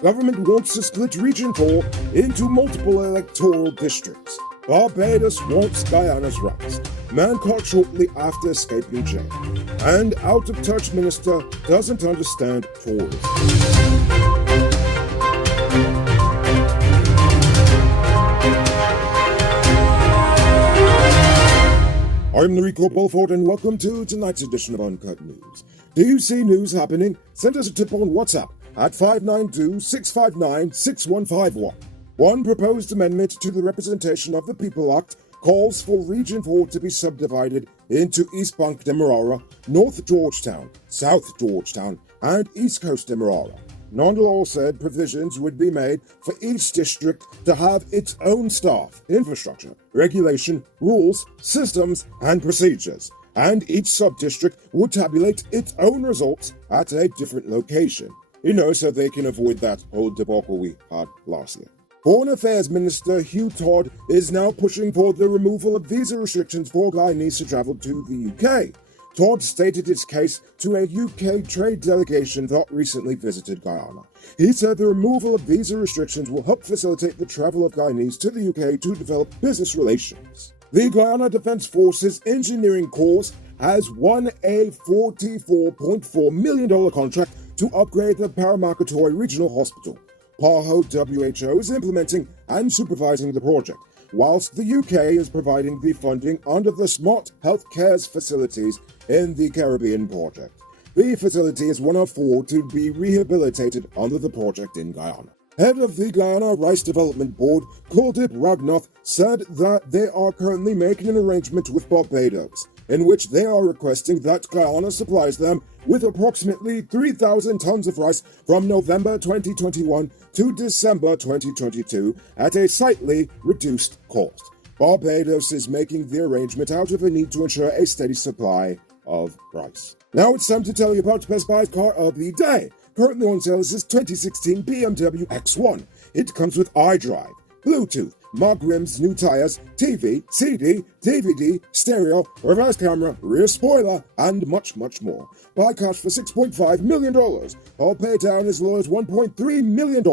Government wants to split Region 4 into multiple electoral districts. Barbados wants Guyana's rights. Man caught shortly after escaping jail. And out-of-touch minister doesn't understand tourism. I'm Enrico Belfort, and welcome to tonight's edition of Uncut News. Do you see news happening? Send us a tip on WhatsApp at 592-659-6151. One proposed amendment to the Representation of the People Act calls for Region 4 to be subdivided into East Bank Demerara, North Georgetown, South Georgetown, and East Coast Demerara. Non-law said provisions would be made for each district to have its own staff, infrastructure, regulation, rules, systems, and procedures, and each sub-district would tabulate its own results at a different location. So they can avoid that whole debacle we had last year. Foreign Affairs Minister Hugh Todd is now pushing for the removal of visa restrictions for Guyanese to travel to the UK. Todd stated his case to a UK trade delegation that recently visited Guyana. He said the removal of visa restrictions will help facilitate the travel of Guyanese to the UK to develop business relations. The Guyana Defence Forces Engineering Corps has won a $44.4 million contract to upgrade the Paramakatoy Regional Hospital. PAHO WHO is implementing and supervising the project, whilst the UK is providing the funding under the Smart Healthcare's facilities in the Caribbean project. The facility is one of 4 to be rehabilitated under the project in Guyana. Head of the Guyana Rice Development Board, Kuldip Ragnath, said that they are currently making an arrangement with Barbados, in which they are requesting that Guyana supplies them with approximately 3,000 tons of rice from November 2021 to December 2022 at a slightly reduced cost. Barbados is making the arrangement out of a need to ensure a steady supply of rice. Now it's time to tell you about Best Buy's car of the day. Currently on sale is this 2016 BMW X1. It comes with iDrive, Bluetooth, mug rims, new tires, TV, CD, DVD, stereo, reverse camera, rear spoiler, and much, much more. Buy cash for $6.5 million. Or pay down as low as $1.3 million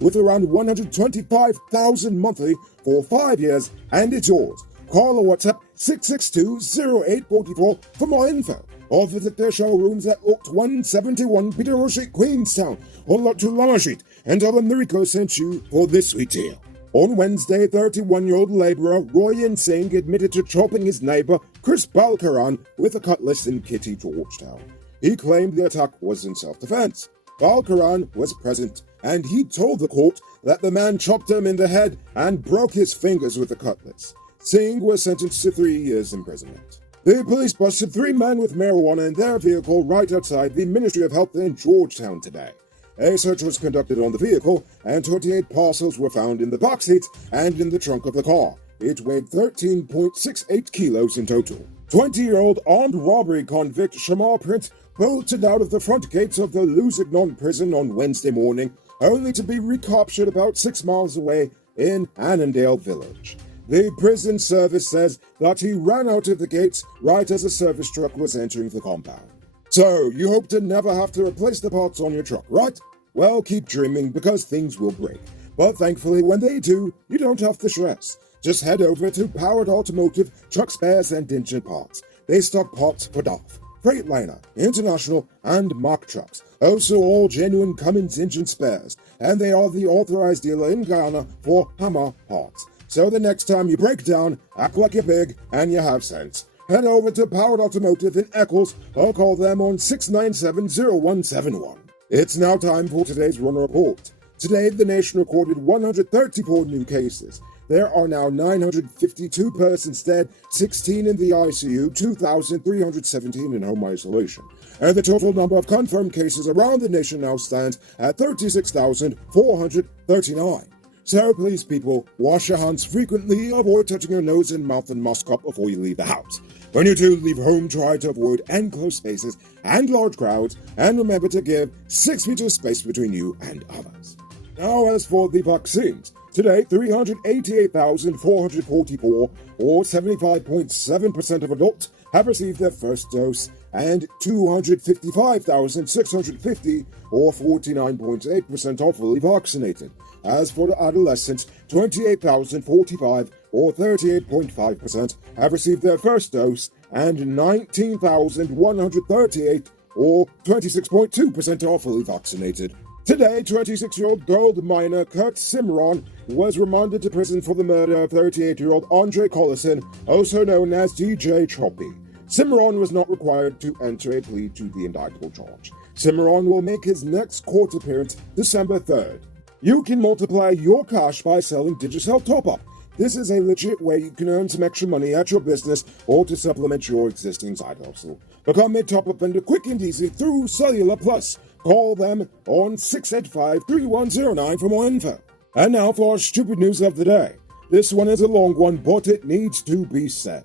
with around $125,000 monthly for 5 years, and it's yours. Call or WhatsApp 662-0844 for more info. Or visit their showrooms at Oct 171 Peterborough Street, Queenstown, or Lot 2 Lama Street, and tell them Rico sent you for this sweet deal. On Wednesday, 31-year-old labourer Royan Singh admitted to chopping his neighbour Chris Balkaran with a cutlass in Kitty, Georgetown. He claimed the attack was in self-defence. Balkaran was present, and he told the court that the man chopped him in the head and broke his fingers with the cutlass. Singh was sentenced to 3 years imprisonment. The police busted 3 men with marijuana in their vehicle right outside the Ministry of Health in Georgetown today. A search was conducted on the vehicle, and 28 parcels were found in the back seats and in the trunk of the car. It weighed 13.68 kilos in total. 20-year-old armed robbery convict Shamar Prince bolted out of the front gates of the Lusignan prison on Wednesday morning, only to be recaptured about 6 miles away in Annandale Village. The prison service says that he ran out of the gates right as a service truck was entering the compound. So, you hope to never have to replace the parts on your truck, right? Well, keep dreaming, because things will break. But thankfully, when they do, you don't have to stress. Just head over to Powered Automotive, Truck Spares and Engine Parts. They stock parts for DAF, Freightliner, International, and Mack trucks. Also all genuine Cummins engine spares. And they are the authorized dealer in Guyana for Hammer parts. So the next time you break down, act like you're big and you have sense. Head over to Powered Automotive in Eccles or call them on 697-0171. It's now time for today's Run Report. Today, the nation recorded 134 new cases. There are now 952 persons dead, 16 in the ICU, 2,317 in home isolation. And the total number of confirmed cases around the nation now stands at 36,439. So please, people, wash your hands frequently, avoid touching your nose and mouth and mask up before you leave the house. When you do leave home, try to avoid enclosed spaces and large crowds, and remember to give 6 meters space between you and others. Now, as for the vaccines, today 388,444, or 75.7% of adults, have received their first dose, and 255,650, or 49.8%, are fully vaccinated. As for the adolescents, 28,045, or 38.5%, have received their first dose, and 19,138, or 26.2%, are fully vaccinated. Today, 26-year-old gold miner Kurt Cimarron was remanded to prison for the murder of 38-year-old Andre Collison, also known as DJ Choppy. Cimarron was not required to enter a plea to the indictable charge. Cimarron will make his next court appearance December 3rd. You can multiply your cash by selling Digicel Top-Up. This is a legit way you can earn some extra money at your business or to supplement your existing side hustle. Become a top-up vendor quick and easy through Cellular Plus. Call them on 685-3109 for more info. And now for our stupid news of the day. This one is a long one, but it needs to be said.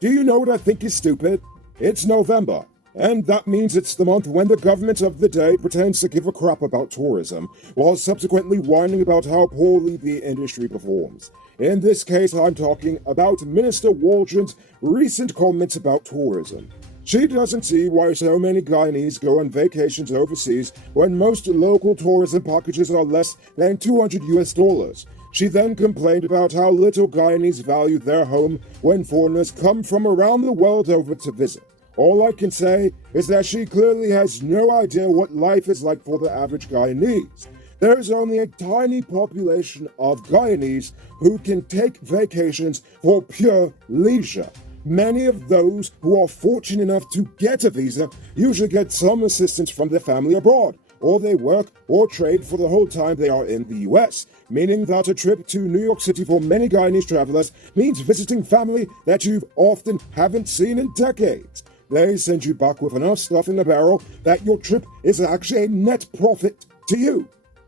Do you know what I think is stupid? It's November, and that means it's the month when the government of the day pretends to give a crap about tourism, while subsequently whining about how poorly the industry performs. In this case, I'm talking about Minister Waldron's recent comments about tourism. She doesn't see why so many Guyanese go on vacations overseas when most local tourism packages are less than $200. She then complained about how little Guyanese value their home when foreigners come from around the world over to visit. All I can say is that she clearly has no idea what life is like for the average Guyanese. There is only a tiny population of Guyanese who can take vacations for pure leisure. Many of those who are fortunate enough to get a visa usually get some assistance from their family abroad, or they work or trade for the whole time they are in the US, meaning that a trip to New York City for many Guyanese travelers means visiting family that you often haven't seen in decades. They send you back with enough stuff in the barrel that your trip is actually a net profit to you.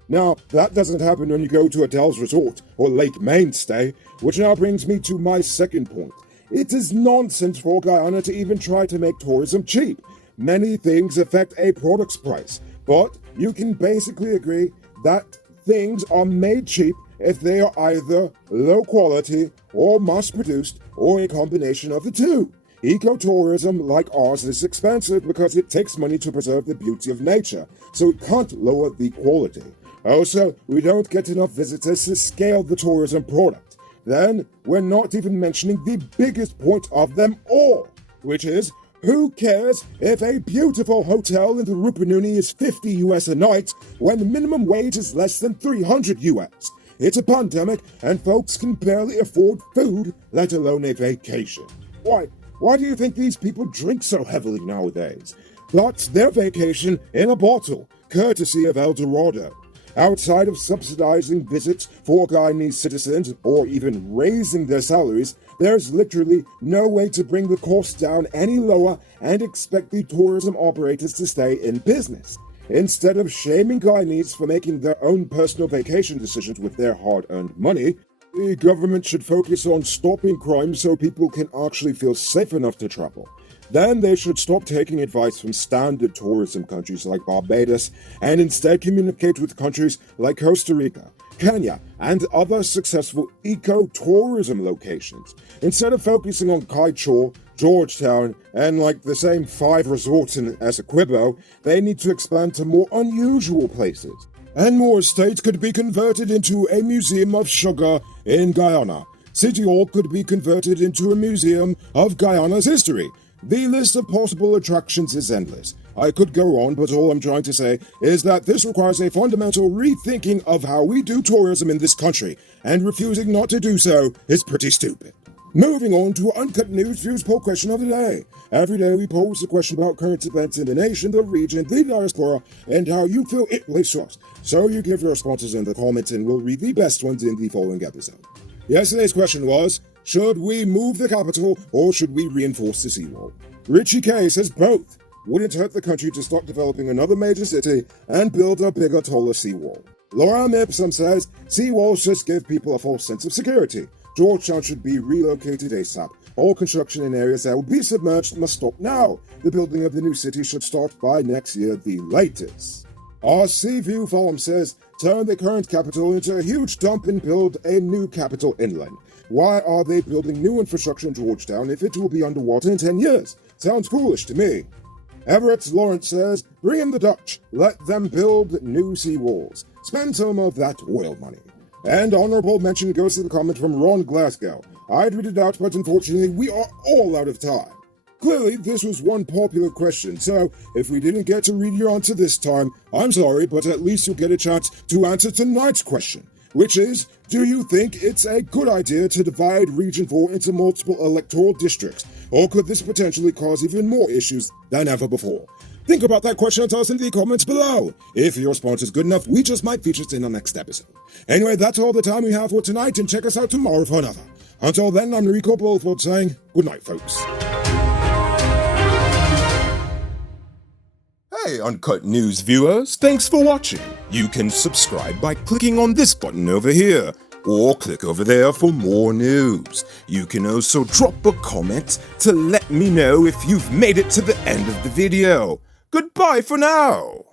Now, that doesn't happen when you go to a Dells Resort or Lake Mainstay, which now brings me to my second point. It is nonsense for Guyana to even try to make tourism cheap. Many things affect a product's price, but you can basically agree that things are made cheap if they are either low quality or mass-produced or a combination of the two. Ecotourism like ours is expensive because it takes money to preserve the beauty of nature, so it can't lower the quality. Also, we don't get enough visitors to scale the tourism product. Then, we're not even mentioning the biggest point of them all, which is, who cares if a beautiful hotel in the Rupununi is $50 US a night when the minimum wage is less than $300 US? It's a pandemic and folks can barely afford food, let alone a vacation. Why do you think these people drink so heavily nowadays? That's their vacation in a bottle, courtesy of El Dorado. Outside of subsidizing visits for Guyanese citizens or even raising their salaries, there's literally no way to bring the cost down any lower and expect the tourism operators to stay in business. Instead of shaming Guyanese for making their own personal vacation decisions with their hard-earned money, the government should focus on stopping crime so people can actually feel safe enough to travel. Then they should stop taking advice from standard tourism countries like Barbados and instead communicate with countries like Costa Rica, Kenya, and other successful eco-tourism locations. Instead of focusing on Kaichor, Georgetown, and like the same 5 resorts in Essequibo, they need to expand to more unusual places. And more estates could be converted into a museum of sugar in Guyana. City Hall could be converted into a museum of Guyana's history. The list of possible attractions is endless. I could go on, but all I'm trying to say is that this requires a fundamental rethinking of how we do tourism in this country, and refusing not to do so is pretty stupid. Moving on to Uncut News Views Poll Question of the Day. Every day we pose a question about current events in the nation, the region, the diaspora, and how you feel it relates to us. So you give your responses in the comments and we'll read the best ones in the following episode. Yesterday's question was, should we move the capital or should we reinforce the seawall? Richie K says both. Wouldn't hurt the country to start developing another major city and build a bigger, taller seawall. Laura Mipsum says seawalls just give people a false sense of security. Georgetown should be relocated ASAP. All construction in areas that will be submerged must stop now. The building of the new city should start by next year, the latest. Our Seaview Farm says, turn the current capital into a huge dump and build a new capital inland. Why are they building new infrastructure in Georgetown if it will be underwater in 10 years? Sounds foolish to me. Everett Lawrence says, bring in the Dutch, let them build new seawalls, spend some of that oil money. And honorable mention goes to the comment from Ron Glasgow. I'd read it out, but unfortunately we are all out of time. Clearly, this was one popular question, so if we didn't get to read your answer this time, I'm sorry, but at least you'll get a chance to answer tonight's question, which is, do you think it's a good idea to divide Region 4 into multiple electoral districts, or could this potentially cause even more issues than ever before? Think about that question and tell us in the comments below. If your response is good enough, we just might feature it in the next episode. Anyway, that's all the time we have for tonight, and check us out tomorrow for another. Until then, I'm Rico Bulford saying good night, folks. Hey, Uncut News viewers, thanks for watching. You can subscribe by clicking on this button over here, or click over there for more news. You can also drop a comment to let me know if you've made it to the end of the video. Goodbye for now.